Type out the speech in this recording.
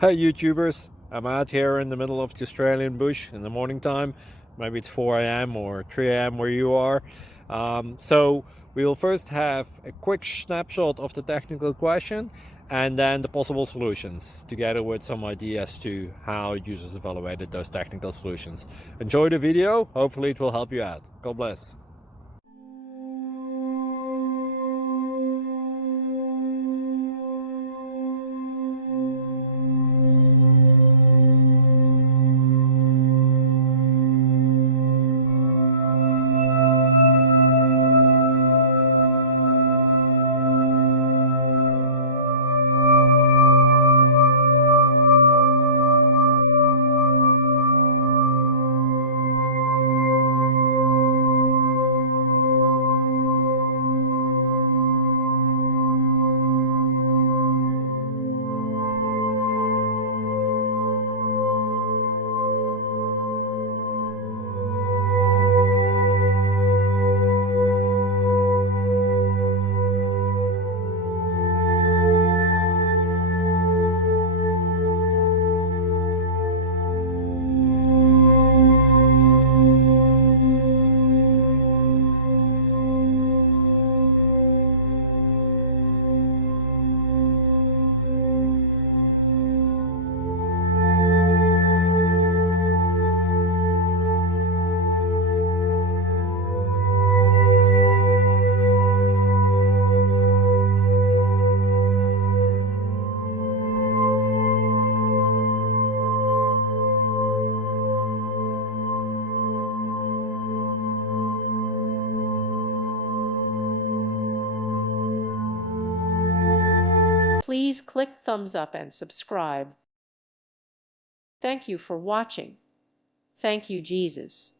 Hey YouTubers, I'm out here in the middle of the Australian bush in the morning time. Maybe it's 4 a.m. or 3 a.m. where you are. So we'll first have a quick snapshot of the technical question and then the possible solutions, together with some ideas to how users evaluated those technical solutions. Enjoy the video, hopefully it will help you out. God bless. Please click thumbs up and subscribe. Thank you for watching. Thank you, Jesus.